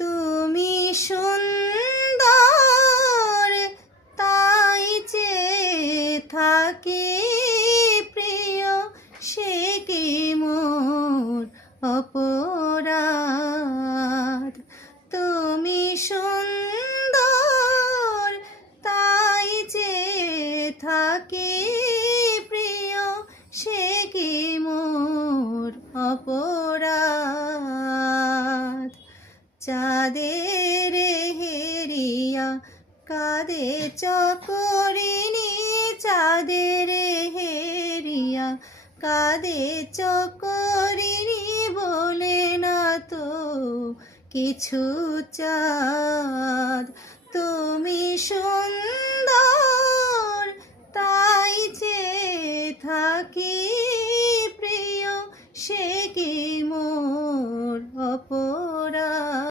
তুমি সুন্দর তাই যে থাকি প্রিয়, সে কি মোর অপরাধ। তুমি সুন্দর তাই যে থাকি প্রিয়, সে কি মোর অপরাধ। চাঁদের হেরিয়া কাঁদে চকরিনি, চাঁদের হেরিয়া কাঁদে চকরিনি, বলে না তো কিছু চাঁদ। তুমি সুন্দর তাই যে থাকি প্রিয়, সে কি মোর অপরাধ।